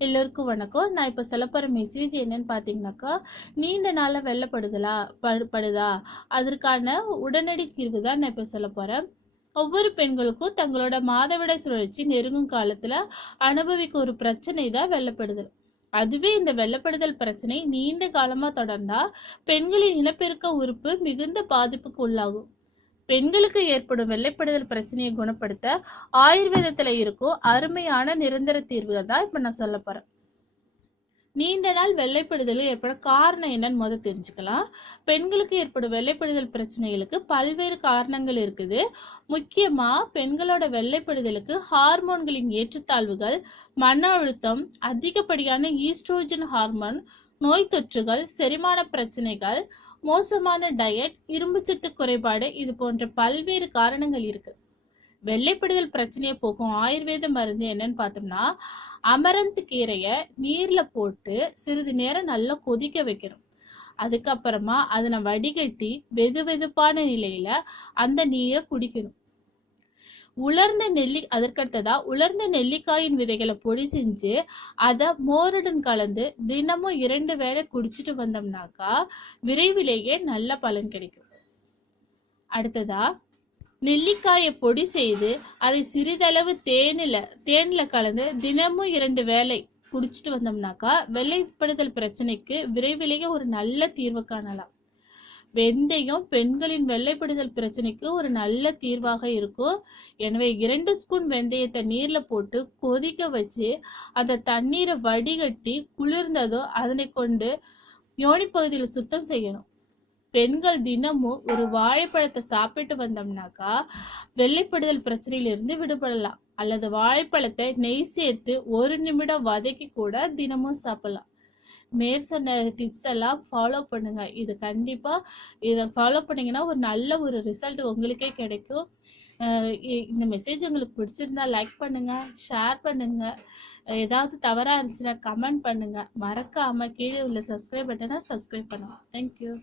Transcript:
எல்லோருக்கும் வணக்கம். நான் இப்போ சொல்ல போகிற மெசேஜ் என்னன்னு பார்த்தீங்கன்னாக்கா, நீண்ட நாளாக படுதா அதற்கான உடனடி தீர்வு தான் நான் இப்போ சொல்ல போகிறேன். ஒவ்வொரு பெண்களுக்கும் தங்களோட மாதவிடாய் சுழற்சி நெருங்கும் காலத்தில் அனுபவிக்க ஒரு பிரச்சனை தான் வெள்ளப்படுதல். அதுவே இந்த வெள்ளப்படுதல் பிரச்சனை நீண்ட காலமாக தொடர்ந்தா பெண்களின் இனப்பெருக்க உறுப்பு மிகுந்த பாதிப்புக்கு உள்ளாகும். பெண்களுக்கு ஏற்படும் வெள்ளைப்படுதல் பிரச்சனையை குணப்படுத்த ஆயுர்வேதத்துல இருக்கும் அருமையான நிரந்தர தீர்வுகள் தான் இப்ப நான் சொல்ல போறேன். நீண்ட நாள் வெள்ளைப்படுதல் ஏற்பட காரணம் என்னன்னு முதல் தெரிஞ்சுக்கலாம். பெண்களுக்கு ஏற்படும் வெள்ளைப்படுதல் பிரச்சனைகளுக்கு பல்வேறு காரணங்கள் இருக்குது. முக்கியமா பெண்களோட வெள்ளைப்படுதலுக்கு ஹார்மோன்களின் ஏற்றத்தாழ்வுகள், மன அழுத்தம், அதிகப்படியான ஈஸ்ட்ரோஜன் ஹார்மோன், நோய் தொற்றுகள், செரிமான பிரச்சனைகள், மோசமான டயட், இரும்புச்சத்து குறைபாடு, இது போன்ற பல்வேறு காரணங்கள் இருக்கு. வெள்ளைப்படுதல் பிரச்சனையை போக்கும் ஆயுர்வேத மருந்து என்னன்னு பார்த்தோம்னா, அமரந்த் கீரையை நீர்ல போட்டு சிறிது நேரம் நல்லா கொதிக்க வைக்கணும். அதுக்கப்புறமா அதனை வடிகட்டி வெதுவெதுப்பான நிலையில அந்த நீரை குடிக்கணும். அதற்கடுத்ததா உலர்ந்த நெல்லிக்காயின் விதைகளை பொடி செஞ்சு அதை மோருடன் கலந்து தினமும் 2 வேளை குடிச்சிட்டு வந்தோம்னாக்கா விரைவிலேயே நல்ல பலன் கிடைக்கும். அடுத்ததா நெல்லிக்காயை பொடி செய்து அதை சிறிதளவு தேனில கலந்து தினமும் 2 வேளை குடிச்சிட்டு வந்தோம்னாக்கா வெள்ளைப்படுதல் பிரச்சனைக்கு விரைவிலேயே ஒரு நல்ல தீர்வு காணலாம். வெந்தயம் பெண்களின் வெள்ளைப்படுதல் பிரச்சனைக்கு ஒரு நல்ல தீர்வாக இருக்கும். எனவே 2 ஸ்பூன் வெந்தயத்தை நீர்ல போட்டு கொதிக்க வச்சு அந்த தண்ணீரை வடிகட்டி குளிர்ந்ததோ அதனை கொண்டு யோனி பகுதியில் சுத்தம் செய்யணும். பெண்கள் தினமும் ஒரு வாழைப்பழத்தை சாப்பிட்டு வந்தோம்னாக்கா வெள்ளைப்படுதல் பிரச்சனையிலிருந்து விடுபடலாம். அல்லது வாழைப்பழத்தை நெய் சேர்த்து 1 நிமிடம் வதக்கி கூட தினமும் சாப்பிடலாம். மேற்சொன்ன டிப்ஸ் எல்லாம் ஃபாலோ பண்ணுங்க. இதை ஃபாலோ பண்ணீங்கன்னா ஒரு நல்ல ஒரு ரிசல்ட் உங்களுக்கே கிடைக்கும். இந்த மெசேஜ் உங்களுக்கு பிடிச்சிருந்தா லைக் பண்ணுங்க, ஷேர் பண்ணுங்க. ஏதாவது தவறா இருந்துச்சுன்னா கமெண்ட் பண்ணுங்க. மறக்காம கீழே உள்ள சப்ஸ்கிரைப் பட்டனை சப்ஸ்கிரைப் பண்ணுங்க. தேங்க்யூ.